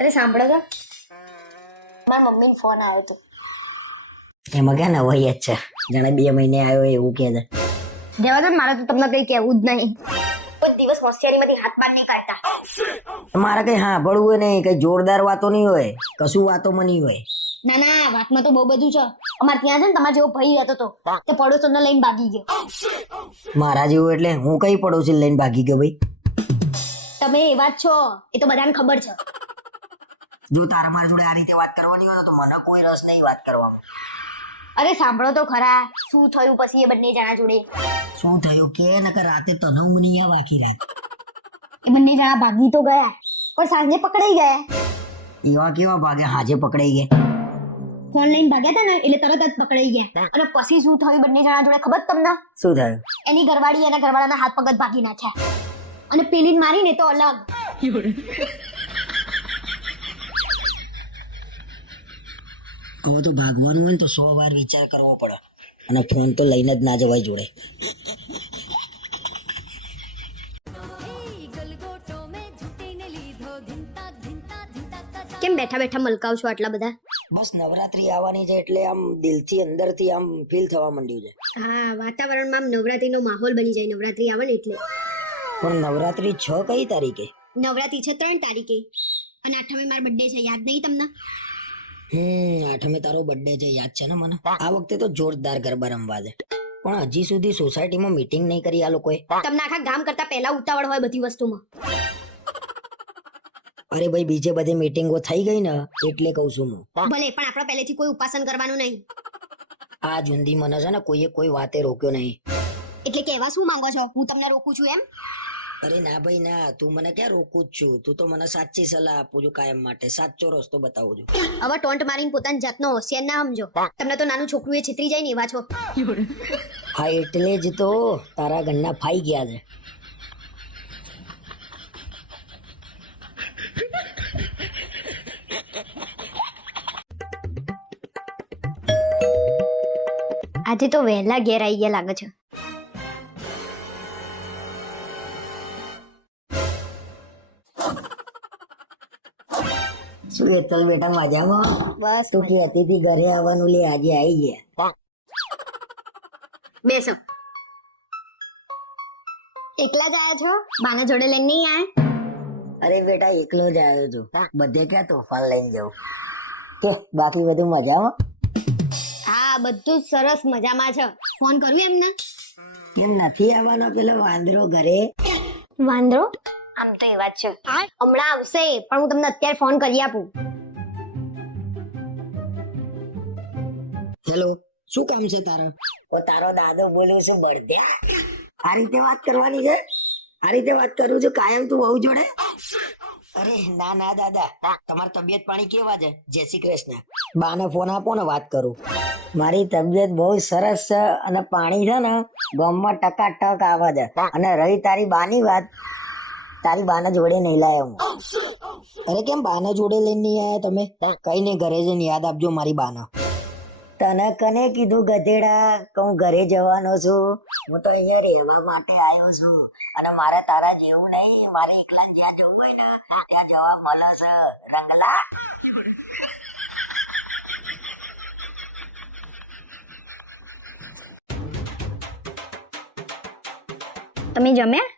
અરે સાંભળો તો. મારા મમ્મીનો ફોન આવ્યો હતો એમાં ક્યાં નવાઈ જ છે? જાણે બે મહિને આવ્યો એવું કે છે. જવા દો ને, મારે તો તમને કઈ કહેવું જ નહીં. કોઈ દિવસ હોશિયારીમાંથી હાથ પાર નહીં કાઢતા. મારે કઈ સાંભળવું હોય નહીં કઈ જોરદાર વાતો નહીં હોય કશું વાતોમાં નહીં હોય. ના ના વાતમાં તો બહુ બધું છે. અમારે ત્યાં છે ને તમારા જેવો ભાઈ રહેતો હતો તે પડોશોને લઈને ભાગી ગયો. મારા જેવું એટલે હું કઈ પડોશી લઈને ભાગી ગયો ભાઈ? તમે એવા જ છો એ તો બધાને ખબર છે. જો તારે મારા જોડે આ રીતે વાત કરવાની હોય તો મને કોઈ રસ નહીં વાત કરવામાં અરે સાંભળો તો ખરા શું થયું પછી એ બંને જણા જોડે? શું થયું કે નકર રાતે તને ઊંઘ નહીં આવે આખી રાત. એ બંને જણા ભાગી તો ગયા પણ સાંજે પકડાઈ ગયા. એવા કેવા ભાગે? હાજે પકડાઈ ગયા. ફોન લઈને ભાગ્યા હતા ને એટલે તરત જ પકડાઈ ગયા. અને પછી શું થયું બંને જણા જોડે ખબર તમને? શું થયું? એની ઘરવાળી એના ઘરવાળાના હાથ પગ જ ભાગી નાખ્યા. અને પેલી મારીને તો અલગ. હવે તો ભાગવાનું હોય ને તો સો વાર વિચાર કરવો પડે. અને ફોન તો લઈને જ ના જવાય જોડે. કેમ બેઠા બેઠા મલકાવ છો આટલા બધા? બસ નવરાત્રી આવવાની છે એટલે આમ દિલથી અંદરથી આમ ફીલ થવા માંડ્યું છે. હા વાતાવરણમાં આમ નવરાત્રીનો માહોલ બની જાય નવરાત્રી આવે ને એટલે. પણ નવરાત્રી છ કઈ તારીખે? નવરાત્રી છે ત્રણ તારીખે. અને આઠમે મારો બર્થડે છે યાદ નહીં તમને? હમ આઠમી તારો બર્થડે છે યાદ છે ને મને? આ વખતે તો જોરદાર ગરબા રમવા દે. પણ હજી સુધી સોસાયટીમાં મીટિંગ નહીં કરી આ લોકોએ. તમને આખા ગામ કરતા પહેલા ઉતાવળ હોય બધી વસ્તુમાં. અરે ભાઈ બીજે બધી મીટિંગો થઈ ગઈ ને એટલે કહું છું હું. ભલે પણ આપણે પહેલેથી કોઈ ઉપાસન કરવાનું નહીં. આ જુંદી મને છે ને કોઈએ કોઈ વાતે રોક્યો નહીં. એટલે કહેવા શું માંગો છો? હું તમને રોકું છું એમ? અરે ના ભાઈ ના. તું મને ક્યાં રોકું જ છું? તું તો મને સાચી સલાહ આપું છું કાયમ માટે. સાચો રસ્તો બતાવું છું. હવે ટોન્ટ મારીને પોતાની જાતનો હોશિયાર ના સમજો. તમને તો નાનું છોકરું એ છેતરી જાય ને એવા છો. હા એટલે જ તો તારા ઘરના ફાઈ ગયા છે. આજે તો વહેલા ઘેર આવી ગયા લાગે છે. શું બેટા મજામાં? બસ તું કે હતી ઘરે આવવાનું લે આજે આવી ગયા બેસો. એકલા જ આયા છો? બાના જોડે લઈને નહીં આયા? અરે બેટા એકલો જ આવ્યો છું. બધે ક્યાં તોફાન લઈને જાઉં? કે બાકી બધું મજામાં? હા બધું જ સરસ મજામાં છે. ફોન કર્યું એમને? કેમ નથી આવવાનો પેલો વાંદરો ઘરે. વાંદરો? આમ તો એ વાત છે. હમણાં આવશે પણ હું તમને અત્યારે ફોન કરી આપું. હેલો શું કામ છે તારા? ઓ તારો દાદો બોલું છું બળદ્યા. આ રીતે વાત કરવાની છે? આ રીતે વાત કરું છું કાયમ તું બહુ જોડે? અરે ના ના દાદા. તમારી તબિયત પાણી કેવા છે? જય શ્રી કૃષ્ણ. બાને ફોન આપો ને વાત કરું. મારી તબિયત બહુ સરસ છે અને પાણી છે ને ગામમાં ટકા ટક આવે છે. અને રહી તારી બાની વાત. તારી બાના જોડે નહીં લાયા હું. અરે કેમ બાના જોડે લઈને નહીં આયા તમે? કઈ નહીં ઘરે જઈને યાદ આપજો મારી બાના. તને કને કીધું ગધેડા? કે હું ઘરે જવાનો છું? હું તો અહીંયા રહેવા માટે આવ્યો છું. અને મારે તારા જેવું નહીં મારે એકલા જ્યાં જવું હોય ને ત્યાં જવા મળે છે. રંગલા? તમે જમ્યા?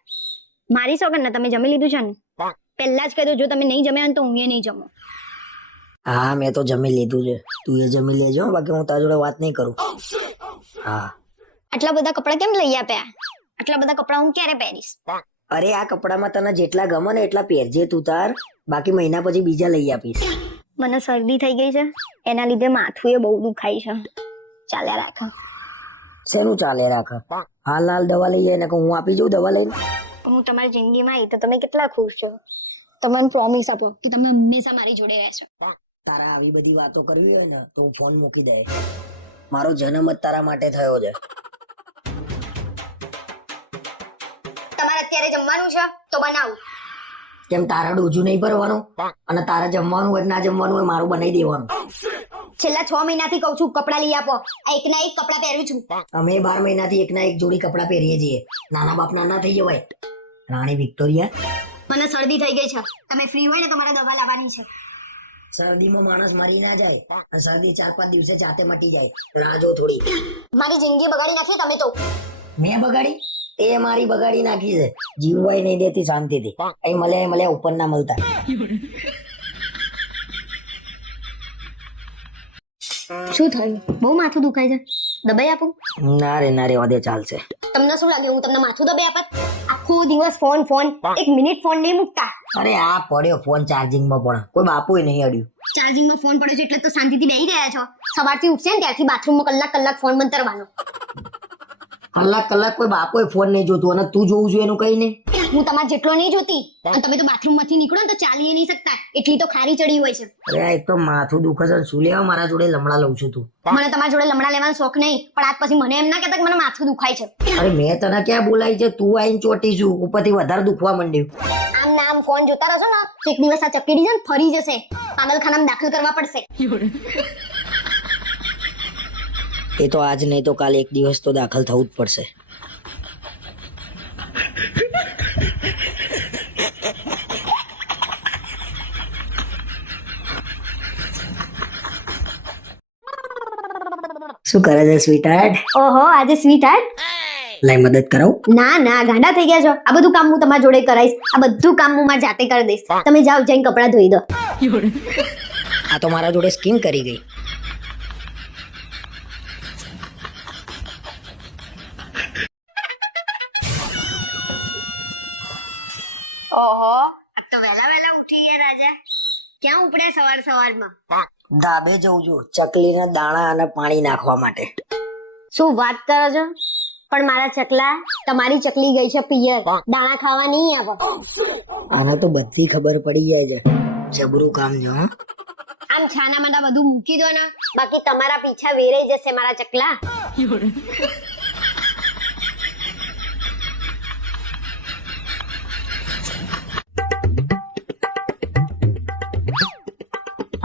મારી સોગન ને તમે જમી લીધું છે ને? પહેલા જ કહી દો જો તમે નહીં જમ્યા ને તો હું એ નહીં જમું. હા મેં તો જમી લીધું છે. તું એ જમી લેજો બાકી હું તારા જોડે વાત નહીં કરું. હા. આટલા બધા કપડાં કેમ લઈ આપ્યા? આટલા બધા કપડાં હું ક્યારે પહેરીશ? અરે આ કપડામાં તને જેટલા ગમે ને એટલા પહેરજે તું તાર. બાકી મહિના પછી બીજા લઈ આપીશ. મને શરદી થઈ ગઈ છે. એના લીધે માથું એ બહુ દુખાય છે. ચાલ્યા રાખ. શેનું ચાલે રાખ? હાલ હાલ દવા લઈ જાય ને હું આપી જઉં દવા લઈને? હું તમારી જિંદગીમાં આવી તો તમે કેટલા ખુશ છો? તમે પ્રોમિસ આપો કે તમે હંમેશા મારી જોડે રહેશો. તારા આવી બધી વાતો કરવી હોય ને તો હું ફોન મૂકી દે મારો જન્મ જ તારા માટે થયો છે. તમારે અત્યારે જમવાનું છે? તો બનાવું. કેમ તારા ડોજું નહીં ભરવાનું? અને તારા જમવાનું હોય ના જમવાનું હોય મારું બનાવી દેવાનું. છેલ્લા છ મહિનાથી કહું છું કપડાં લઈ આપો. આ એકના એક કપડાં પહેરું છું. અમે બાર મહિનાથી એકના એક જોડી કપડાં પહેરીએ છીએ. નાના બાપ નાના થઈ જવાય. રાણી વિક્ટોરિયા? મને શરદી થઈ ગઈ છે. તમે ફ્રી હોય ને તમારે દવા લાવવાની છે. શરદીમાં માણસ મરી ના જાય અને શરદી ચાર પાંચ દિવસે જાતે મટી જાય. રાહ જો થોડી. મારી જિંદગી બગાડી નાખી તમે તો. મેં બગાડી? એ મારી બગાડી નાખી છે. જીવવાય નહીં દેતી શાંતિથી. અહીં મળ્યા મળ્યા ઉપર ના મળતા. શું થયું? બહુ માથું દુખાય છે. દબાઈ આપું. ના રે ના રે વાદે ચાલશે. તમને શું લાગે? હું તમને માથું દબાઈ આપત? આખો દિવસ ફોન ફોન. એક મિનિટ ફોન નહીં મૂકતા. અરે આ પડ્યો ફોન ચાર્જિંગમાં પણ. કોઈ બાપુય નહીં અડ્યું. ચાર્જિંગમાં ફોન પડ્યો છે એટલે તો શાંતિથી બેહી રહ્યા છો. સવારથી ઉઠશે ને ત્યારથી બાથરૂમમાં કલાક કલાક ફોન મંતરવાનો કલાક કલાક કોઈ બાપોય ફોન નહીં જોતું અને તું જોવું જોઈએ એનું કઈ નહીં. હું તમારે જેટલો નહીં જોતી અને તમે તો બાથરૂમમાંથી નીકળો ને તો ચાલી નહીં શકતા. એટલી તો ખારી ચડી હોય છે. અરે આ એક તો માથું દુખે છે શું લેવા? મારા જોડે લમડા લઉં છું તું. મને તમારા જોડે લમડા લેવાનો શોખ નહીં પણ આજ પછી મને એમ ના કહેતા કે મને માથું દુખાય છે. અરે મેં તને ક્યાં બોલાવી છે? તું આવીને ચોટી છું ઉપરથી વધારે દુખવા માંડ્યું. આમ ના આમ ફોન જોતા રહેશો ને એક દિવસ આ ચકેડી છે ને ફરી જશે. પાગલખાનામાં દાખલ કરવા પડશે. એ તો આજ નહીં તો કાલે એક દિવસ તો દાખલ થવું જ પડશે. શું કરે છે સ્વીટ ઓહો આજે સ્વીટ હાર્ટ લઈ મદદ કરાવું ના ના ગાંડા થઈ ગયા છો. આ બધું કામ હું તમારા જોડે કરાઈશ આ બધું કામ હું મારા જાતે કરી દઈશ. તમે જાઓ જઈને કપડાં ધોઈ દો. આ તો મારા જોડે સ્કીમ કરી ગઈ. ઓહો તો વહેલા વહેલા ઉઠી ગયા રાજા. ક્યાં ઉપડ્યા સવાર સવારમાં? ધાબે જવું છું ચકલીના દાણા અને પાણી નાખવા માટે. શું વાત કરો છો? પણ મારા ચકલા તમારી ચકલી ગઈ છે પિયર. દાણા ખાવા નહીં આવો. આને તો બધી ખબર પડી જાય છે. જબરું કામ જો આમ છાના માના બધું મૂકી દો ને. બાકી તમારા પીછા વેરાઈ જશે મારા ચકલા.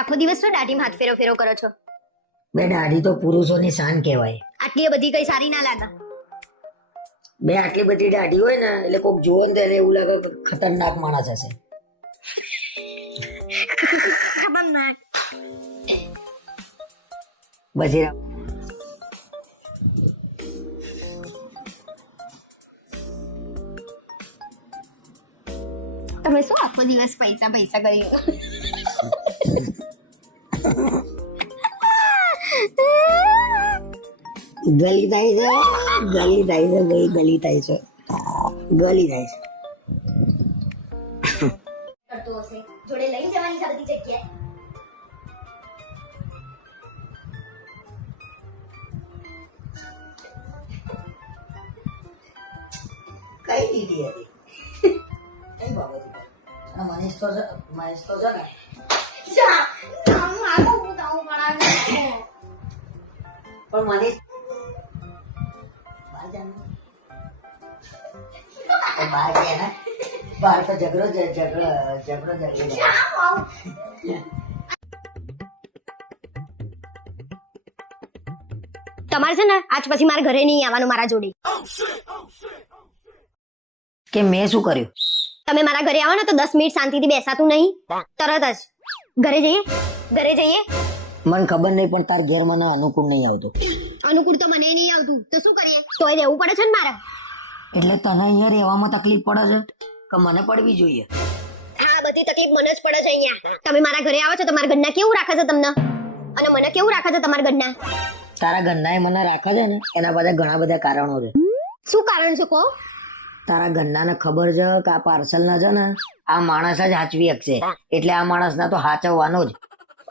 આખો દિવસ શું દાઢીમાં હાથ ફેરો ફેરો કરો છો? બે દાઢી તો પુરુષોની શાન કહેવાય. આટલી બધી કઈ સારી ના લાગે. બે આટલી બધી દાઢી હોય ને એટલે કોક જુઓ ને ત્યારે એવું લાગે કે ખતરનાક માણસ હશે. ખતરનાક. પછી તમે શું આખો દિવસ પૈસા પૈસા કરી ગલી થાય છે ગલી થાય છે ભાઈ ગલી થાય છે ગલી થાય છે જોડે લઈ જવાની છે બધી જગ્યાએ કઈ દીધી હતી કઈ બાબત મહેશ તો મહેશ તો છે ને પણ મને બહાર તો બહાર ગયા બહાર તો ઝઘડો ઝઘડો ઝઘડો ઝઘડી તમારે છે ને આજ પછી મારા ઘરે નહીં આવવાનું મારા જોડે. કે મેં શું કર્યું? તમે મારા ઘરે આવો ને તો દસ મિનિટ શાંતિથી બેસાતું નહીં. તરત જ. ઘરે જઈએ? ઘરે જઈએ? મને ખબર નહીં પણ તાર ઘેર મને અનુકૂળ નહીં આવતું. અનુકૂળ તો મને નહીં આવતું. તો શું કરીએ? તોય રહેવું પડે છે ને મારે? એટલે તને અહીંયા રહેવામાં તકલીફ પડે છે? કે મને પડવી જોઈએ? હા બધી તકલીફ મને જ પડે છે અહીંયા. તમે મારા ઘરે આવો છો તો મારા ઘરના કેવું રાખે છે તમને? અને મને કેવું રાખે છે તમારા ઘરના? તારા ઘરના એ મને રાખે છે ને એના બધા ઘણા બધા કારણો છે. શું કારણ છે કહો? તારા ઘરનાને ખબર છે કે આ પાર્સલ ના છે ને આ માણસ જ હાચવી શકશે એટલે આ માણસ ના તો હાચવવાનો જ.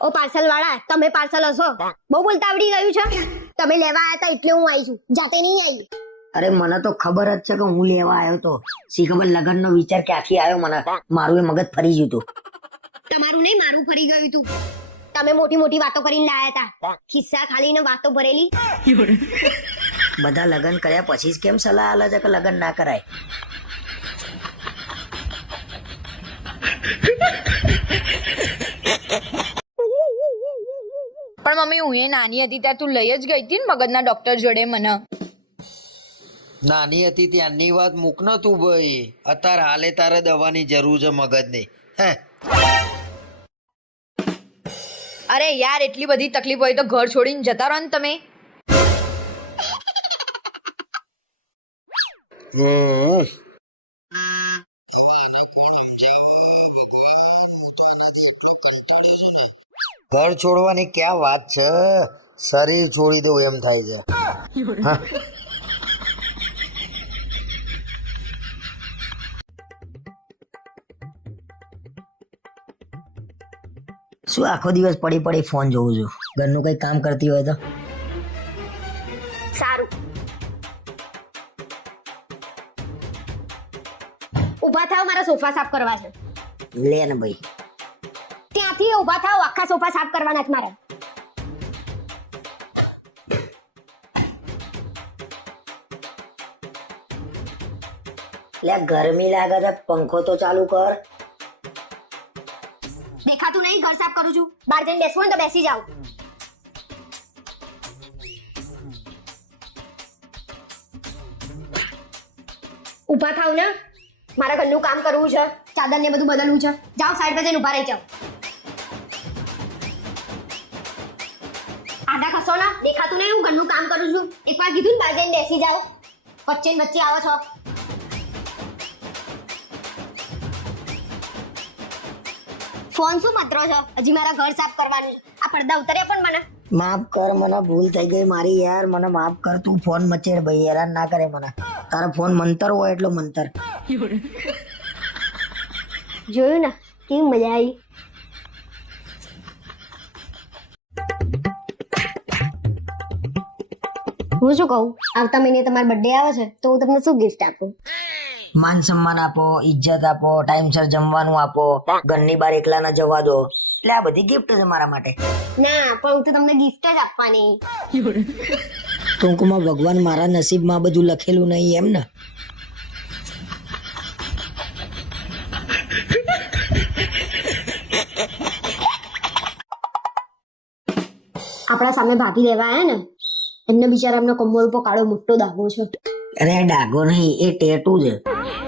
ઓ પાર્સલ વાળા તમે પાર્સલ હશો? બહુ બોલતા આવડી ગયું છે. તમે લેવા આવ્યા હતા એટલે હું આવી છું. જાતે નહીં આવી અરે મને તો ખબર જ છે કે હું લેવા આવ્યો તો. સી ખબર લગ્ન નો વિચાર ક્યાંથી આવ્યો મને? મારું એ મગજ ફરી ગયું હતું તમારું નહીં મારું ફરી ગયું તું. તમે મોટી મોટી વાતો કરીને લાયા હતા ખિસ્સા ખાલી ને વાતો ભરેલી. બધા લગ્ન કર્યા પછી જ કેમ સલાહ આલે છે કે લગ્ન ના કરાય? પણ મમ્મી હું એ નાની હતી ત્યાં તું લઈ જ ગઈ હતી ને મગજના ડોક્ટર જોડે મને. નાની હતી ત્યાંની વાત મૂક ન તું ભાઈ. અત્યારે હાલે તારે દવાની જરૂર છે મગજની. હે? અરે યાર એટલી બધી તકલીફ હોય તો ઘર છોડીને જતા રહો ને તમે. ઘર છોડવાની ક્યાં વાત છે? શરીર છોડી દઉં એમ થાય છે. શું આખો દિવસ પડી પડી ફોન જોઉં છું? ઘરનું કઈ કામ કરતી હોય તો? સારું. ઊભા થાવ મારા સોફા સાફ કરવા છે. લે ને ભાઈ. ત્યાંથી ઊભા થાવ આખા સોફા સાફ કરવાના છે મારે. લે ગરમી લાગે છે પંખો તો ચાલુ કર. દેખાતું નહીં ઘર સાફ કરું છું. બહાર જઈને બેસવું હોય તો બેસી જાવ ઊભા થાવ ને. મારા ઘરનું કામ કરવું છે ચાદર ને બધું બદલવું છે. જાઓ સાઈડ પર જઈને ઊભા રહી જાઓ. ના નહીં હું ઘરનું કામ કરું છું? એકવાર કીધું ને બાજે બેસી જાઓ. વચ્ચે વચ્ચે આવો છો. ફોન શું મતરો છો? હજી મારા ઘર સાફ કરવાનું. આ પડદા ઉતરે પણ મને. માફ કર મને ભૂલ થઈ ગઈ મારી યાર. મને માફ કર તું ફોન મચેડ ભાઈ હેરાન ના કરે મને. તારો ફોન મંતર હોય એટલો મંતર. જોયું ને? કેવી મજા આવી. હું શું કહું? આવતા મહિને તમારો બર્થડે આવે છે તો હું તમને શું ગિફ્ટ આપું? માન સન્માન આપો ઇજ્જત આપો ટાઈમસર જમવાનું આપો ઘરની બહાર એકલા ના જવા દો. એટલે આ બધી ગિફ્ટ છે મારા માટે. ના પણ હું તો તમને ગિફ્ટ જ આપવાની. ટૂંકમાં ભગવાન મારા નસીબમાં બધું લખેલું નહીં એમ ને. આપણા સામે ભાભી લેવા આવ્યા ને એમને બિચારા એમનો કમર ઉપર કાળો મોટો દાગો છે. અરે ડાઘો નહીં એ ટેટુ છે.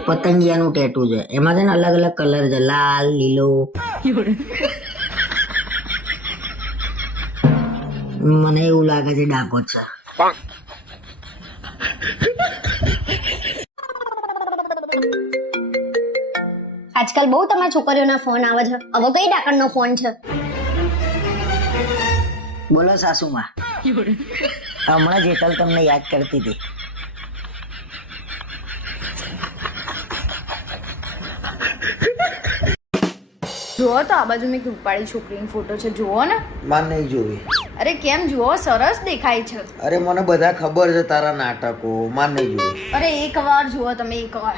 પતંગિયાનું ટેટુ છે. એમાં છે ને અલગ અલગ કલર છે. લાલ લીલો. મને એવું લાગે છે ડાઘો છે. આજકાલ બહુ તમારા છોકરીઓના ફોન આવે છે. હવે કઈ ડાકણનો ફોન છે? બોલો સાસુમાં. હમણાં જેતલ તમને યાદ કરતી હતી. જુઓ તો આ બાજુ મેં રૂપાળી છોકરીનો ફોટો છે જુઓ ને. માન નહીં જોવી. અરે કેમ જુઓ સરસ દેખાય છે. અરે મને બધા ખબર છે તારા નાટકો માન નહીં જોવી. અરે એક વાર જુઓ તમે એક વાર.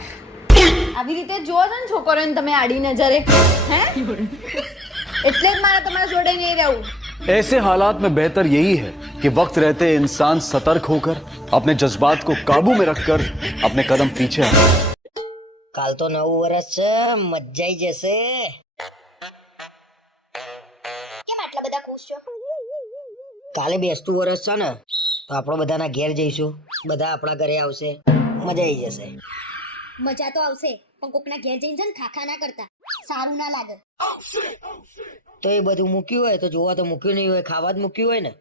આવી રીતે જુઓ છો ને છોકરીઓને તમે આડી નજરે હે? એટલે જ મારે તમારા જોડે નહીં રહેવું. ऐसे हालात में बेहतर यही है कि वक्त रहते इंसान सतर्क होकर अपने जज्बात को काबू में रखकर अपने कदम पीछे हटाए કાલ તો નવું વર્ષ છે મજાઈ જશે કેમ આટલા બધા ખુશ છો કાલે બેસતું વર્ષ છે ને તો આપણો બધાના ઘેર જઈશું બધા આપણા ઘરે આવશે મજા આવી જશે મજા તો આવશે પણ કોકના ઘેર જઈને છે ને ખાખા ના કરતા. સારું ના લાગે. તો એ બધું મૂક્યું હોય તો જોવા તો મૂક્યું નહીં હોય ખાવા જ મૂક્યું હોય ને?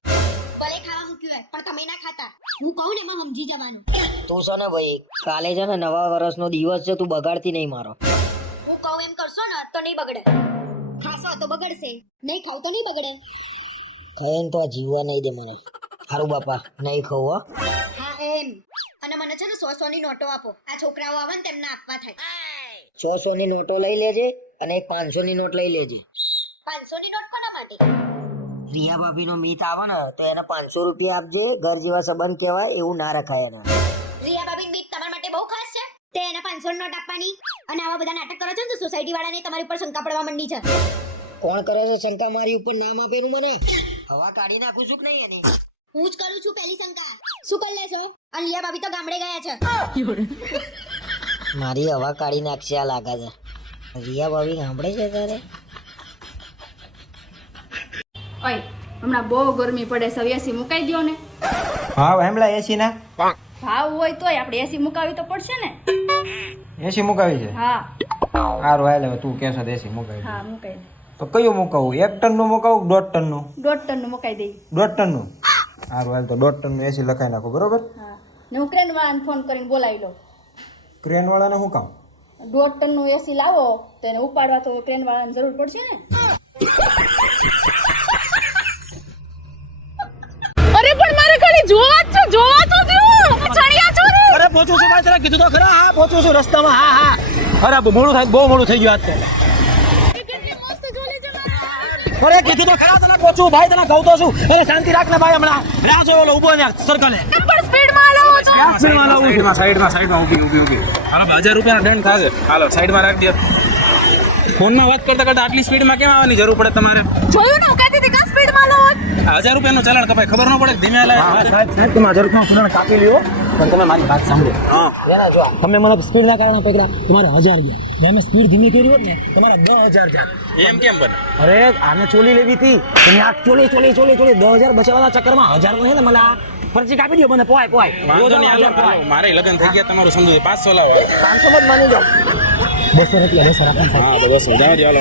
ભલે ખાવા મૂક્યું હોય પણ તમે ના ખાતા. હું કહું ને એમાં સમજી જવાનું. તું છે ને ભાઈ કાલે છે ને નવા વર્ષનો દિવસ છે તું બગાડતી નહીં મારો. હું કહું એમ કરશો ને તો નહીં બગડે. ખાશો તો બગડશે. નહીં ખાવ તો નહીં બગડે. ખાઈને તો જીવવા નહીં દે મને. સારું બાપા નહીં ખાવું હા. એમ. અને મને છે ને સો સો ની નોટો આપો. આ છોકરાઓ આવે ને તેમને આપવા થાય. છસો ની નોટો લઈ લેજે અને એક પાંચસો ની નોટ લઈ લેજે. પાંચસો ની નોટ કોના માટે? રિયા ભાભી નો મીત આવે ને તો એને પાંચસો રૂપિયા આપજે. ઘર જેવા સંબંધ કહેવાય એવું ના રખાય એને. રિયા બાબી મિત તમારા માટે બહુ ખાસ છે. તે એને પાંચસો નોટ આપવાની અને આવા બધા નાટક કરો છો ને તો સોસાયટી વાળાને તમારી ઉપર શંકા પડવા માંડી છે. કોણ કરે છે શંકા? મારી ઉપર નામ આપેલું મને? હવા કાઢી નાખું છું કે નહીં એને? હું જ કરું છું પહેલી શંકા. શું કરી લેશો? અને રિયા ભાભી તો ગામડે ગયા છે. મારી હવા કાઢી નાખશે આ લાગે છે. રિયા ભાભી સાંભળે છે તારે? ઓય હમણાં બહુ ગરમી પડે છે એસી મુકાઈ દો ને. હા હેમલા એસી ના? ભાવ હોય તોય આપણે એસી મુકાવી તો પડશે ને. એસી મુકાવી છે? હા. સારું હાલે તું કહેશો તો એસી મુકાવી હા મુકાઈ તો કયું મુકાવું? એક ટનનું મુકાવું દોઢ ટનનું દોઢ ટનનું મુકાઈ દઈ દોઢ ટનનું. સારું હાલ તો દોઢ ટનનું એસી લખાઈ નાખો બરોબર? હા. ને હું ક્રેન વાળાને ફોન કરીને બોલાવી લો. ક્રેન વાળાને શું કામ? દોઢ ટનનું એસી લાવો તો એને ઉપાડવા તો ક્રેન વાળાને જરૂર પડશે ને. અરે પણ મારે ખાલી જોવા જ છે જોવા તો દો ચણિયા ચોરી અરે પહોંચું છું ભાઈ તને કીધું તો ખરા. હા પહોંચું છું રસ્તામાં. હા હા. અરે મોડું થાય બહુ મોડું થઈ ગયું આજ તો. કેટલી મસ્ત ઝોલી છે મારા. અરે કીધું તો ખરા તને પહોંચું ભાઈ તને કહું તો છું. અરે શાંતિ રાખ ને ભાઈ હમણાં. રાહ જોયો ઊભો ઊભો સરકલે સર્કલે પણ સ્પીડમાં લાવો છો. સ્પીડમાં લાવું છું સાઈડમાં સાઈડમાં ઊભી ઊભી ઊભી હાલો હજાર રૂપિયાનો દંડ થશે. હાલો સાઈડમાં રાખી દો. ફોનમાં વાત કરતા કરતા આટલી સ્પીડમાં કેમ આવવાની જરૂર પડે તમારે? જોયું ને કહેતી હતી કે સ્પીડમાં લાવો હજાર રૂપિયાનું ચલણ કપાય ખબર ન પડે ધીમે હાલે. સાહેબ તમે હજાર રૂપિયાનું ચલણ કાપી લ્યો. પણ તમે મારી વાત સાંભળો. હા. તમે મને સ્પીડના કારણે પકડા તમારે હજાર ગયા. મેં સ્પીડ ધીમે કરી હોત ને તમારે દસ હજાર જાય એમ કેમ બને? અરે આને ચોલી લેવી હતી. તમે આ ચોલી ચોલી ચોલી ચોલી દસ હજાર બચાવવાના ચક્કરમાં હજાર નો છે ને મને આ ફરજી કાપી દો મને પોય પોય વાંધો નહીં હાલો મારે લગન થઈ ગયા તમારું સમજો પાંચસો લાવો. પાંચસો જ માની જાઓ. બસો રૂપિયા બસો હા બસ. જાઓ જ હાલો